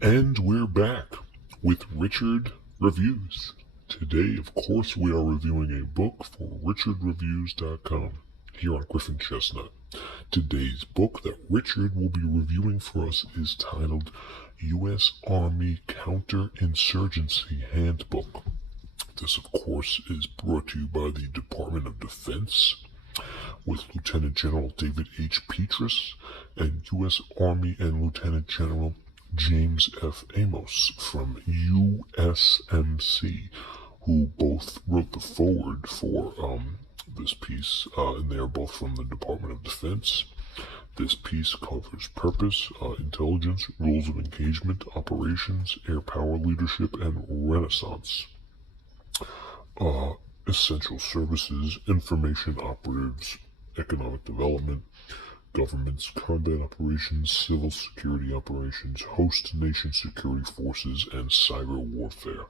And we're back with Richard Reviews. Today, of course, we are reviewing a book for richardreviews.com here on Griffin Chestnut. Today's book that Richard will be reviewing for us is titled U.S. Army Counterinsurgency Handbook. This, of course, is brought to you by the Department of Defense with Lieutenant General David H. Petraeus and U.S. Army and Lieutenant General James F. Amos from USMC, who both wrote the foreword for this piece, and they are both from the Department of Defense. This piece covers purpose, intelligence, rules of engagement, operations, air power leadership, and renaissance. Essential services, information operatives, economic development, governments, combat operations, civil security operations, host nation security forces, and cyber warfare.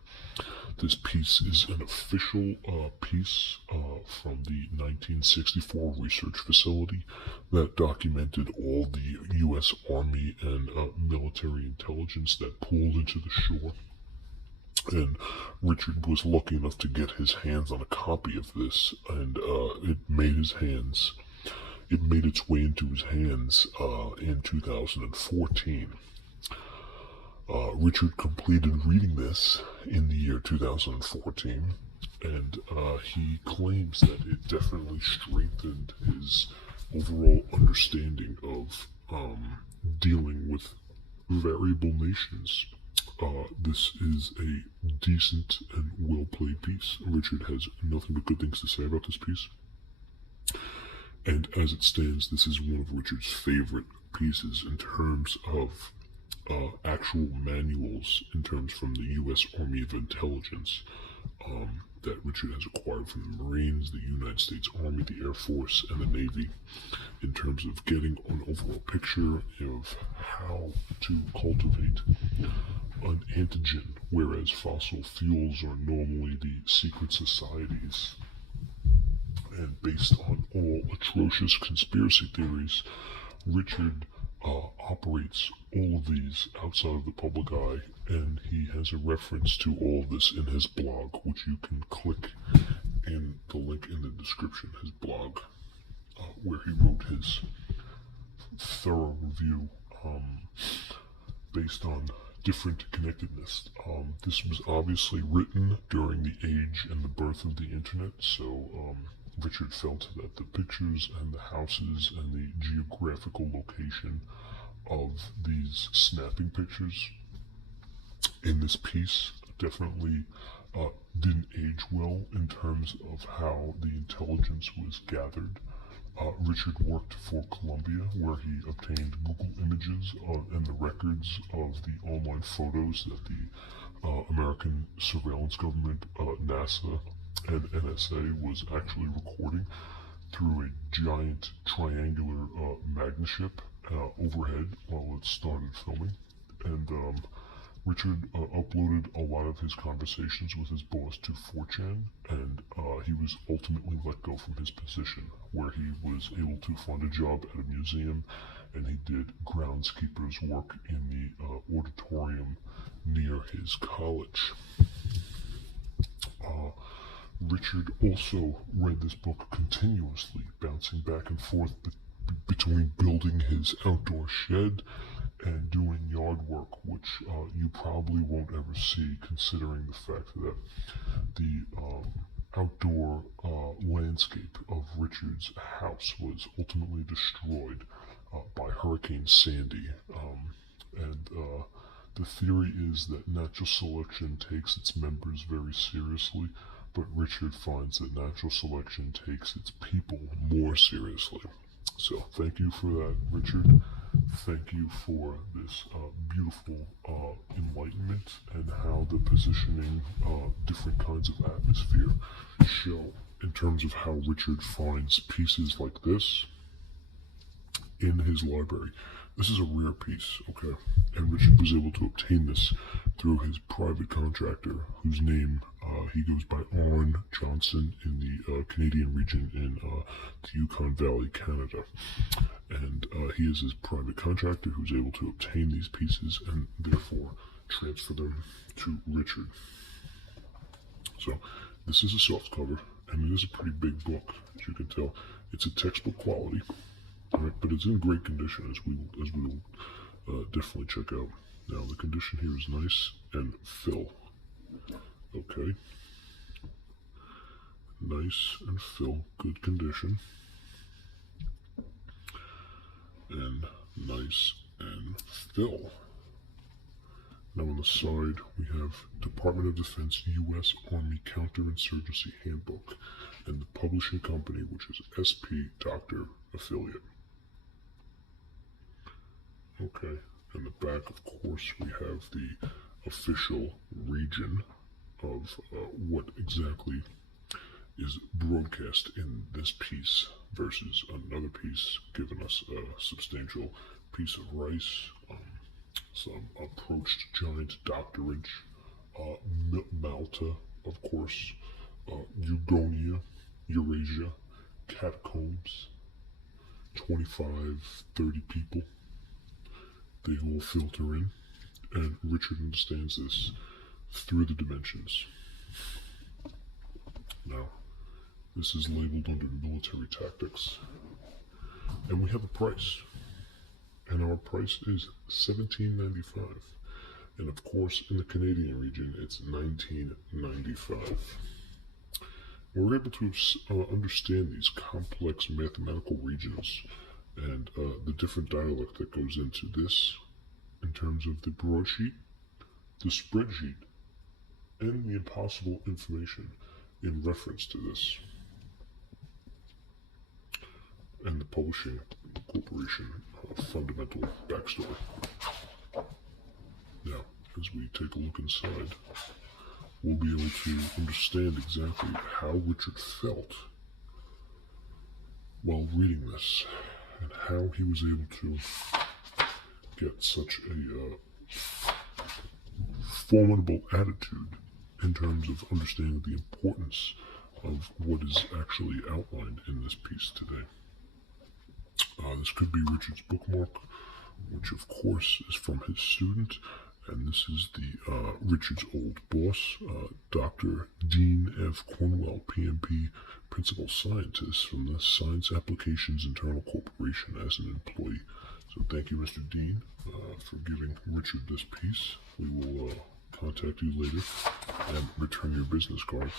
This piece is an official piece from the 1964 research facility that documented all the U.S. Army and military intelligence that pooled into the shore. And Richard was lucky enough to get his hands on a copy of this, and it made its way into his hands in 2014. Richard completed reading this in the year 2014, and he claims that it definitely strengthened his overall understanding of dealing with variable nations. This is a decent and well-played piece. Richard has nothing but good things to say about this piece. And as it stands, this is one of Richard's favorite pieces in terms of actual manuals, in terms from the U.S. Army of Intelligence that Richard has acquired from the Marines, the United States Army, the Air Force, and the Navy, in terms of getting an overall picture of how to cultivate an antigen, whereas fossil fuels are normally the secret societies. And based on all atrocious conspiracy theories, Richard operates all of these outside of the public eye, and he has a reference to all of this in his blog, which you can click in the link in the description, his blog, where he wrote his thorough review based on different connectedness. This was obviously written during the age and the birth of the internet, so Richard felt that the pictures and the houses and the geographical location of these snapping pictures in this piece definitely didn't age well in terms of how the intelligence was gathered. Richard worked for Columbia, where he obtained Google images and the records of the online photos that the American surveillance government, NASA, and NSA was actually recording through a giant triangular magnaship overhead while it started filming. And Richard uploaded a lot of his conversations with his boss to 4chan, and he was ultimately let go from his position, where he was able to find a job at a museum, and he did groundskeeper's work in the auditorium near his college. Richard also read this book continuously, bouncing back and forth between building his outdoor shed and doing yard work, which you probably won't ever see, considering the fact that the outdoor landscape of Richard's house was ultimately destroyed by Hurricane Sandy. And the theory is that natural selection takes its members very seriously, but Richard finds that natural selection takes its people more seriously. So thank you for that, Richard. Thank you for this beautiful enlightenment and how the positioning different kinds of atmosphere show in terms of how Richard finds pieces like this in his library. This is a rare piece, okay? And Richard was able to obtain this through his private contractor, whose name he goes by Arn Johnson in the Canadian region in the Yukon Valley, Canada. And he is his private contractor who's able to obtain these pieces and therefore transfer them to Richard. So this is a soft cover, and it is a pretty big book, as you can tell. It's a textbook quality, right, but it's in great condition, as we will definitely check out. Now the condition here is nice and fill. Okay, nice and fill, good condition, and nice and fill. Now on the side we have Department of Defense U.S. Army Counterinsurgency Handbook and the publishing company, which is SP Doctor Affiliate. Okay, in the back, of course, we have the official region of what exactly is broadcast in this piece versus another piece, giving us a substantial piece of rice, some approached giant doctorage, Malta, of course, Eugonia, Eurasia, catacombs, 25, 30 people. They all filter in, and Richard understands this through the dimensions. Now, this is labeled under military tactics, and we have a price, and our price is $17.95, and of course in the Canadian region it's $19.95. We're able to understand these complex mathematical regions and the different dialect that goes into this in terms of the broadsheet, the spreadsheet, and the impossible information in reference to this, and the publishing corporation fundamental backstory. Now, as we take a look inside, we'll be able to understand exactly how Richard felt while reading this, and how he was able to get such a formidable attitude in terms of understanding the importance of what is actually outlined in this piece today. This could be Richard's bookmark, which of course is from his student, and this is the Richard's old boss, Dr. Dean F. Cornwell, PMP, Principal Scientist from the Science Applications Internal Corporation as an employee. So thank you, Mr. Dean, for giving Richard this piece. We will contact you later and return your business card.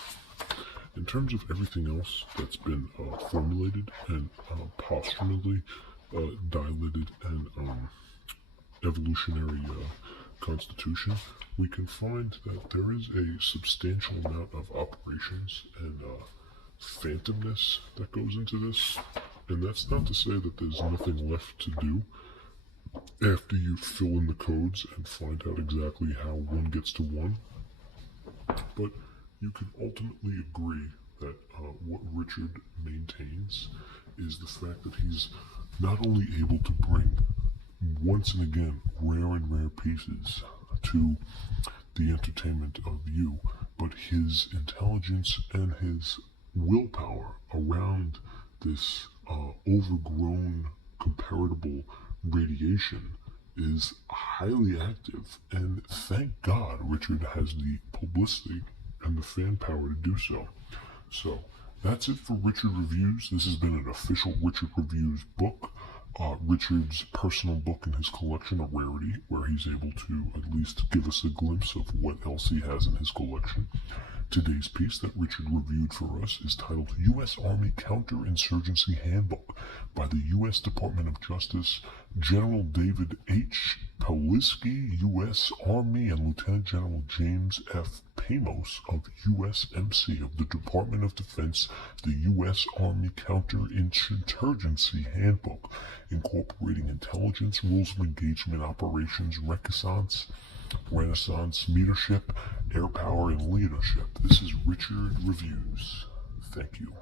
In terms of everything else that's been formulated and posthumously dilated and evolutionary constitution, we can find that there is a substantial amount of operations and phantomness that goes into this, and that's not to say that there's nothing left to do after you fill in the codes and find out exactly how one gets to one, but you can ultimately agree that what Richard maintains is the fact that he's not only able to bring once and again rare pieces to the entertainment of you, but his intelligence and his willpower around this overgrown comparable radiation is highly active, and thank God Richard has the publicity and the fan power to do so. So that's it for Richard Reviews. This has been an official Richard Reviews book. Richard's personal book in his collection, a rarity, where he's able to at least give us a glimpse of what else he has in his collection. Today's piece that Richard reviewed for us is titled U.S. Army Counterinsurgency Handbook by the U.S. Department of Justice, General David H. Pawlitzki, U.S. Army, and Lieutenant General James F. Amos of USMC of the Department of Defense, the U.S. Army Counterinsurgency Handbook, incorporating intelligence, rules of engagement, operations, renaissance, leadership, air power, and leadership. This is Richard Reviews. Thank you.